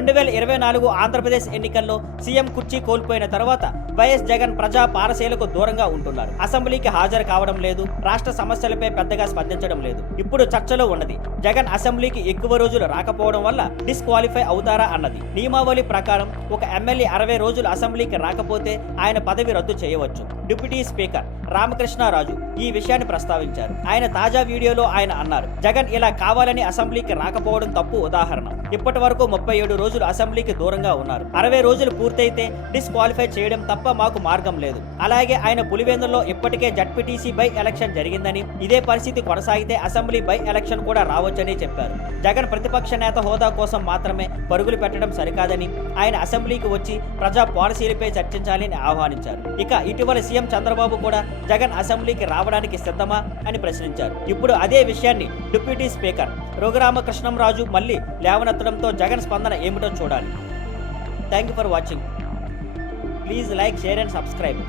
2024 ఆంధ్రప్రదేశ్ ఎన్నికల్లో సీఎం కుర్చీ కోల్పోయిన తర్వాత వైఎస్ జగన్ ప్రజా పారశీలకు దూరంగా ఉంటున్నారు. అసెంబ్లీకి హాజరు కావడం లేదు, రాష్ట్ర సమస్యలపై పెద్దగా స్పందించడం లేదు. ఇప్పుడు చర్చలో ఉన్నది జగన్ అసెంబ్లీకి ఎక్కువ రోజులు రాకపోవడం వల్ల డిస్క్వాలిఫై అవుతారా అన్నది. నియమావళి ప్రకారం ఒక ఎమ్మెల్యే 60 రోజులు అసెంబ్లీకి రాకపోతే ఆయన పదవి రద్దు చేయవచ్చు. డిప్యూటీ స్పీకర్ రామకృష్ణరాజు ఈ విషయాన్ని ప్రస్తావించారు. ఆయన తాజా వీడియోలో ఆయన అన్నారు, జగన్ ఇలా కావాలని అసెంబ్లీకి రాకపోవడం తప్పు ఉదాహరణ. ఇప్పటి వరకు 37 రోజులు అసెంబ్లీకి దూరంగా ఉన్నారు. 60 రోజులు పూర్తయితే డిస్క్వాలిఫై చేయడం తప్ప మాకు మార్గం లేదు. అలాగే ఆయన పులివెందుల్లో ఇప్పటికే జడ్పీటీసీ బై ఎలక్షన్ జరిగిందని, ఇదే పరిస్థితి కొనసాగితే అసెంబ్లీ బై ఎలక్షన్ కూడా రావచ్చని చెప్పారు. జగన్ ప్రతిపక్ష నేత హోదా కోసం మాత్రమే పరుగులు పెట్టడం సరికాదని, ఆయన అసెంబ్లీకి వచ్చి ప్రజా పాలసీలపై చర్చించాలని ఆహ్వానించారు. ఇక ఇటీవల సీఎం చంద్రబాబు కూడా జగన్ అసెంబ్లీకి రావడానికి సిద్ధమా అని ప్రశ్నించారు. ఇప్పుడు అదే విషయాన్ని డిప్యూటీ స్పీకర్ రఘురామకృష్ణంరాజు మళ్ళీ లేవనెత్తడంతో జగన్ స్పందన ఏమిటో చూడాలి. Thank you for watching. Please like, share and subscribe.